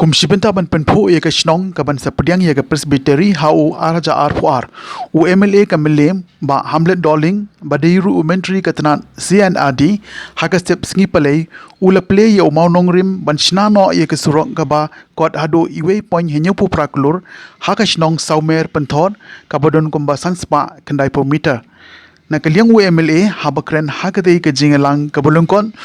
Kum sibenta ban penpu ye ka shnong ka ban sapdiang ye ka presbytery hau araja arfuar u MLA ka melem ba Hamlet Dolling ba deiru umentary ka tanan CNRD haka step sngi palei u la play ye mau nongrim ban shnano ye ka surong ka ba kot hado iwe point henyu pu praklur haka shnong saumer penthon ka bodon kumba sangspa kendai po meter na kaliang u MLA habakren haka dei ka jingalang ka bolongkon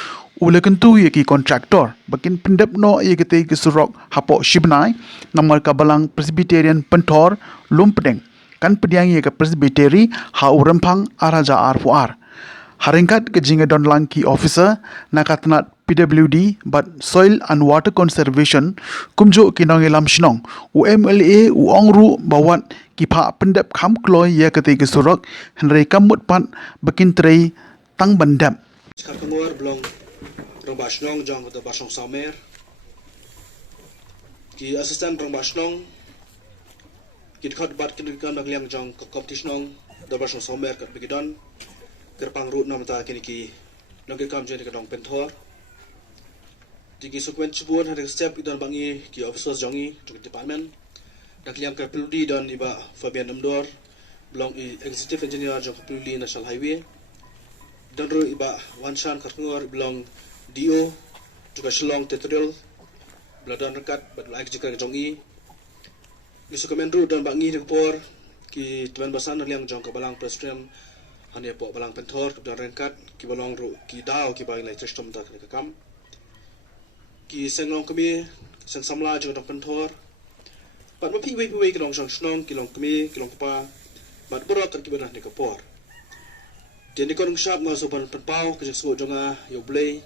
Ulekentu ye ki kontraktor bakin pendep no ye kete ki surok hapo shibnai namar ka balang presbyterian pentor lumpdeng kan pediang ye ka presbytery ha urempang araja arfuar haringkat ke jinga don lang ki officer nakatnat PWD but soil and water conservation kumjo kinong elam shnong UMLA uongru bawat ki pha pendep kham kloy ye kete ki surok henry kamut pan bakin trei tang bandam Rong Bashnong jong the Bashong Samer ki assistant Rong Bashnong ki khat bat kin kan nagliang jong competition the Bashong Samer kat bigidon kerpang root nam ta kini ki nongki kam jeni kadong penthor tiki sekuen chubuan had step idon bangi ki officers jongi to department nagliang ka peludi don iba Fabian Amdor belong executive engineer jong peludi national highway dan ro iba wanshan karngor belong DO juga Shillong Territorial beladan rekat berlaik jika jongi isu kemenru dan bangi dengpor ki teman basan yang jong ke balang presiden hanya po balang pentor dan rekat ki balong ru ki dao ki bang lai tristom tak ke kam ki senglong kami seng samla jong dong pentor pat ma pi we ki dong jong snong ki long kami ki long pa bat borok ki banah ne kapor jadi kon shap ma so pan pau ke so jonga yo blay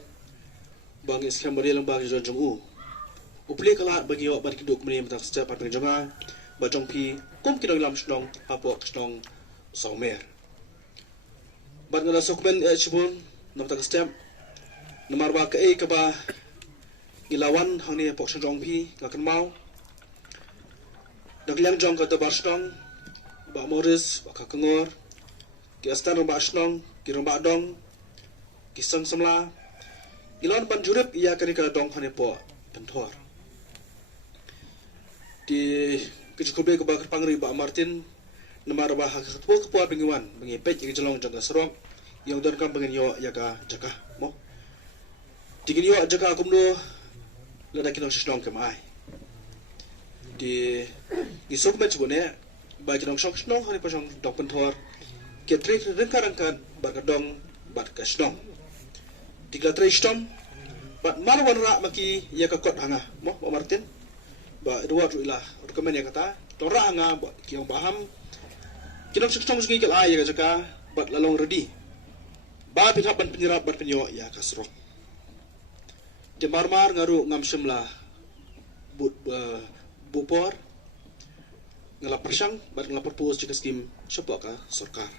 bang is kamari lang bang jong u upli kala bagi yo ban kiduk meni matak sejak pat jonga ba jong pi kum kidong lam snong apo snong saumer ban ngala sokben chibun nam tak stem namar ba ke ka ba ilawan hangni apo jong pi ngakan mau dagliang jong ka ta bar snong ba moris ba ka kangor ki astan ba snong ki romba dong ki sang samla ilon ban jurep ia kani ka dong hane po pentor di kecukup ke bakar pangri ba Martin namar ba hak ketua kepuar bengiwan bengi pej yang jelong jaga serong yang don kam bengi yo ya ka jaka mo tigin yo jaka kumno lada kinong shnong ke mai di gisok match bone ba kinong shnong hane pa dong pentor ke tri rengkarangkan ba ka dong ba ka shnong tiga tristom bat marwan ra maki ya ka kot hanga mo Martin ba dua ruilah rekomen ya kata tora hanga ba kiong baham kinong sukstong sugi kel ay ya jaka bat lalong ready ba pihak ban penyerap bat penyo ya kasro de marmar ngaru ngam semla bupor ngala persang bat ngala propose jika skim sepa ka sarkar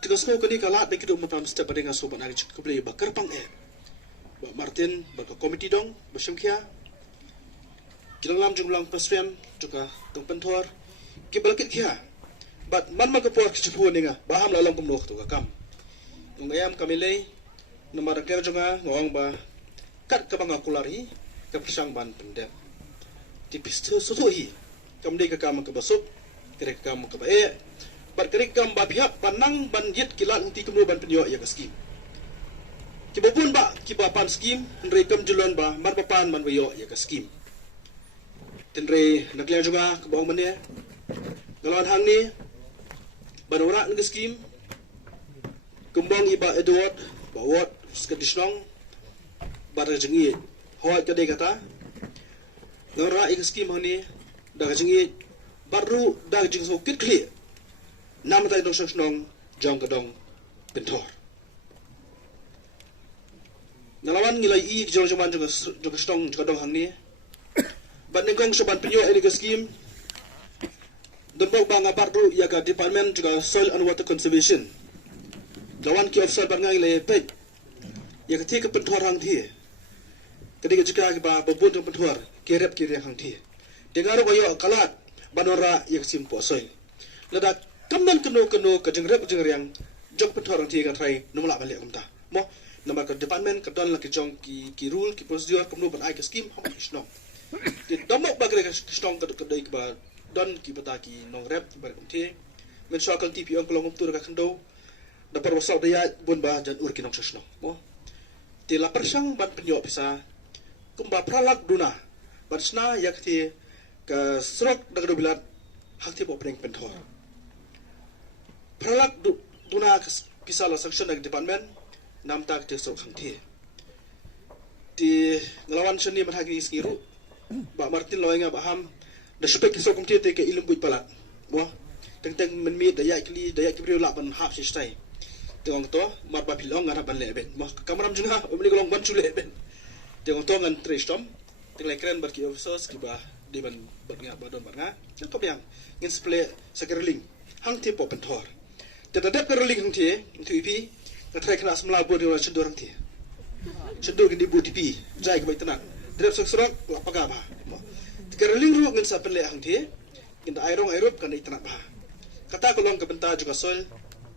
tiga semua kini kalat bagi dok matam step pada dengan sobat hari cukup beli bakar pang Ba Martin baka komiti dong bersengkia kita lam jumlah presiden juga dong pentor kita balakit kia bat man magapor kecupuan dengan baham lalang pemnuh tu kakam ngayam kami lay nomor kira juga ngawang ba kat kabang akulari ke persang ban pendek tipis tu sutuhi kam dei kakam ke basuk kira kakam ke bae bat kerikam ba pihak panang banjit kilat unti kemlu ban penyo ya kaskim kibapun ba kibapan skim rekam julon ba man papan man bayo ya kaskim tenre nakliang juga ke bawang mane galon hang ni banora ng skim kumbang iba Edward bawot skadisnong bara jengi hoy kade kata ngora ik skim hani daga jengi baru daga jing so kit kli nam tay dong snong jong kadong pentor ngalawan ngilai i jong jaman jong snong kadong hangni ban nengkong soban penyo ini ke skim dembok bang baru ya ka department juga soil and water conservation lawan ki officer ban ngai le pe ya ka ti ke pentor hang thi kadi ke jika ba babun jong pentor kerep kiri hang thi dengar bayo kalat banora ya sim po soil ladak kamdan keno ke jengrep jengrang jok pentor hang thi kan trai numla balik kumta mo nama ke department ke don la ke jong ki rule ki procedure ke menu ban ai ke scheme ham kisnong ti domok bagre ke kisnong ke dai ke ba don ki bata ki nong rep bar kum ti men shakal ti pi ong kolong tu ka khando da par wasau dia bun ba jan ur ki nong shnong mo ti la persang ban penyo bisa kumba pralak duna ban sna yak ti ke srok da do bilat hak ti bo preng penthor pralak duna bisa la sanction dari department nam tak te sok khang thi ti ngelawan seni man hagi skiru ba Martin loinga ba ham da spek sok kum ti te ke ilum buit palat mo teng men mi da ya kli la ban hap si stai tengong to mar ba pilong ngara ban leben mo kamaram junga omli golong ban chule ben tengong to ngan tristom teng le kren bar ki officers ki ba di ban nga ba don nga ko biang ngin sple sakerling hang ti po penthor te da dep kerling hang ti tu ipi ka trai kena semla bo di ora cedur hang ti cedur ke di bu tipi jai ke bai tenan dep sok la paga ba kerling ru ngin sa penle hang ti kinda airop kan itana ba kata kolong ke benta juga sol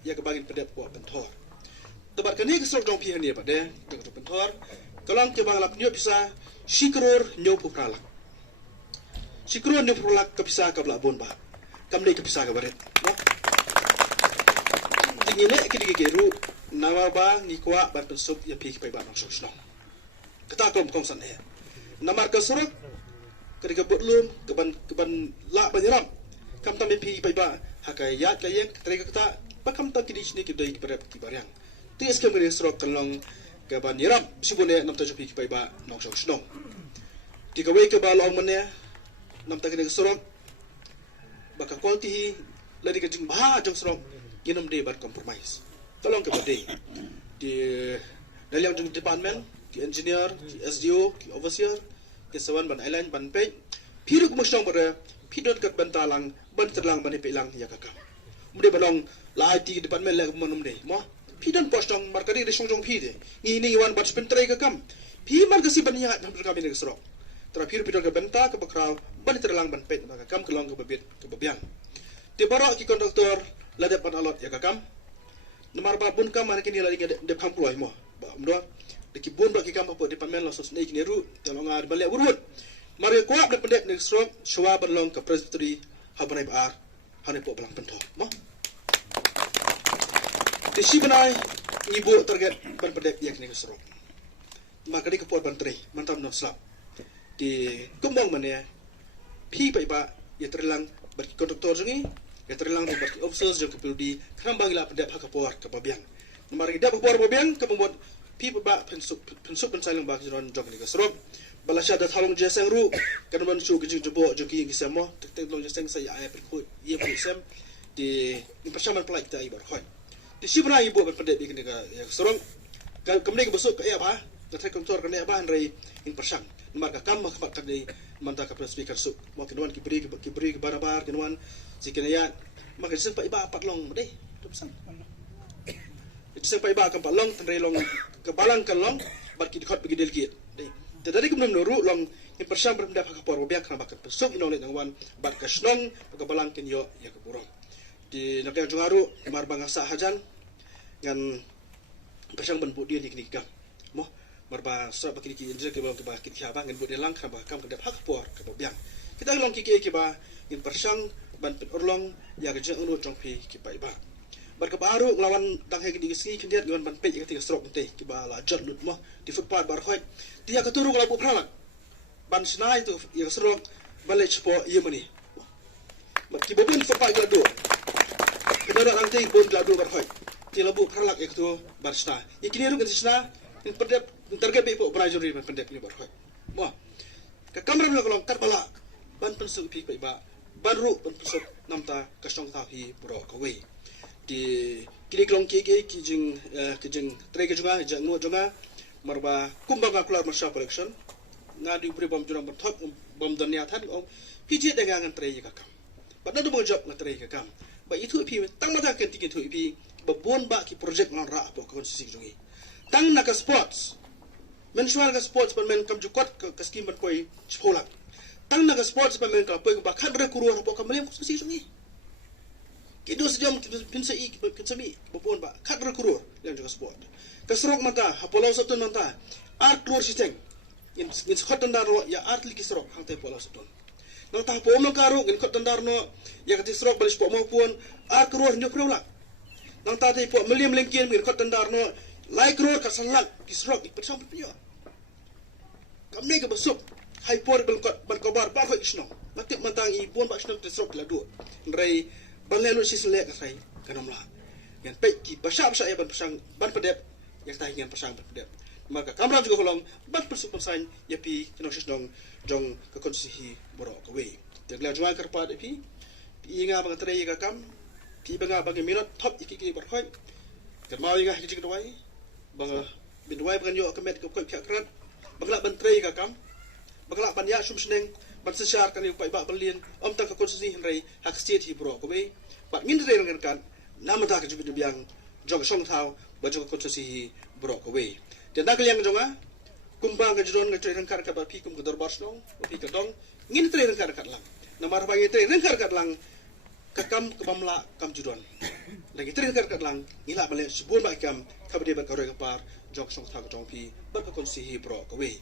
ya ke bagin pedep ko penthor tebar kani ke sok jong pi ni ba de ke penthor kolong ke bang lap nyo bisa sikror nyo pu pralak sikror nyo pralak ke bisa ka bla bon ba kam ne ke bisa ka baret tingine ke dige geru nawa ba ni kwa ban pensuk ya pi pai ba nang sok snong kata kolong kong san he namar ke suruk ke dige botlum ke ban la banyaram kam tam pi pai ba hakai yat kayek trek kata pakam ta kidi sini ki dai ki barep ki baryang ti eskem ngere srok kalong ke ban yaram sibune nam ta jopi ki pai ba nok sok snong ti ka wei ke ba long mane nam ta kene srok baka quality ladi ke jing ba jong srok ginam de bar compromise kalong ke ba de di dalam jong department ki engineer ki SDO ki overseer ki sawan ban island ban pe phiru ku mosong bare phidon kat ban talang ban terlang ban pelang ya kakam mudi balong la IT department la monum de mo phidon postong markari de songjong phi de ni wan bat spentrai kakam phi mar kasi ban ya ham ka bin sro tra phiru phidon ka benta ka bakraw ban terlang ban pet ba kakam kelong ka babit ka babiang te baro ki konduktor la de pan alot ya kakam namar ba bun kam mar kini la de kam ploy mo ba mdo de ki bun ba ki kam po department la sos nei ki ru te lo ngar bale urut mari ko ap de pendek ne sro shwa ban long ka presbytery habanai ba hane po belang penthor mo di si benai ibu target ban pendek yak ni sro maka di kepot ban tri mantam no slap di kumbang mane pi pai ba ya terlang ber konduktor jungi ya terlang ber officers jong kepelu di kram bangila pendek hakapor ka babiang mari da papor babiang ka pembuat pi ba pensuk pensalang ba jron jong ni sro balasya da thalong jeseng ru kan ban chu ki jobo joki ki samo tek long jeseng sai ai per khoi ye per sem di pasaman plai ta ibar khoi di sibra ibu ban pendek di ka ya sorong kamne ke besok ka ya ba da thai kontor ka ne ba han rei in pasang marka kam mak mak tak dei manta ka speaker su mo kinwan ki bri barabar kinwan sikenaya maka sing pa iba patlong dei tu pasang sing pa iba kam patlong tan rei long ka balang kan long bar ki khot bagi delgit dei dari kemudian menurut long yang persam berpendapat kapor biak kana bakat pesuk inong le nangwan bat kasnong ka balang ken yo ya ka burong di nakya jungaru mar bangasa hajan ngan persang ban bu dia ni kini kam mo mar ba sa ba kini ki inje ke ba ki ba ngan bu dia lang ka ba kam ka hak por ka biang kita long ki ke ba in persang ban pen orlong ya ka jeng unu jong pi ki pai ba bar ka baru nglawan tang he ki ski kindiat ngan ban pe ka ti strok te ki ba la jot lut mo di footpath bar khoi dia keturu kalau bu pralak ban snai tu ya serok balik po ye mani ti bobin footpath gladu kedara nanti bon gladu bar khoi ti labu pralak ya tu bar sna ye kini ru kan sna in pendep target be po brajuri ban pendep ni bar khoi mo ka kamera ni kalau kar bala ban pensuk pi ba ban ru ban pensuk namta kasong ta hi pro ka wei di kini klong ki jing tre ke juga jang no juga marba kumbaga kular marsha collection ngadi bri bom jurang berthok bom dunia than ong piji dengan tre ka kam pada do job na tre ka kam ba itu pi tang mata ken tikin tu pi ba bon ba ki project lan ra po konsisi jungi tang na ka sports mensual ka sports ban men kam jukot ka skim ban koi spola tang na ka sports ban men ka poi ba khadre kuru ra po kam lem konsisi jungi Kidu sejam pinsai pinsami bopon ba kat rekrur yang juga sport. Kasrok mata hapolau sabton mata art keluar sistem. In skot tandar ya art liki serok hang te polau sabton. Nang tah pom nang karo in kot tandar no ya kati serok balis po maupun art keluar nyok rula. Nang tah te po meliam lengkian in kot tandar no lai keluar kasalak kisrok ipetsam pipyo. Kami ke besuk hai por berkobar ba ko isno. Natip matang i bon ba isno te serok la du. Nrai balelu si selek sai kanomla. Yang pe ki pasap saya ban pasang ban pedep yang tah ingin pasang ban pedep. Maka kamera juga kolong ban persuk pensain ya pi kena sis dong jong ke konsihi borok we. Tegla jual kerpa de pi inga bang trai ka kam pi banga bagi minut top iki berkhoi. Ker mau inga hiji kedoi bang bidwai bang yo kemet ke koi pihak kerat. Bagla ban trai ka kam bagla ban ya sum seneng ban sesiar kan pai ba berlin om tang ke konsihi rai hak state hi borok we. Bat min trai dengan kan nama tak ke biang jong song tau baju ke konsihi borok we. Dan nak yang jonga kumbang ke jodon ke trai rengkar ka pi kum ke dorbar snong pi ke dong ngin trai rengkar kat lang namar bagi trai rengkar kat lang kakam ke bamla kam jodon lagi trai rengkar kat lang ngila balik sebun ba kam kabade ba ka roi ka par jong song tha ka jong pi ba ka konsihi bro ka we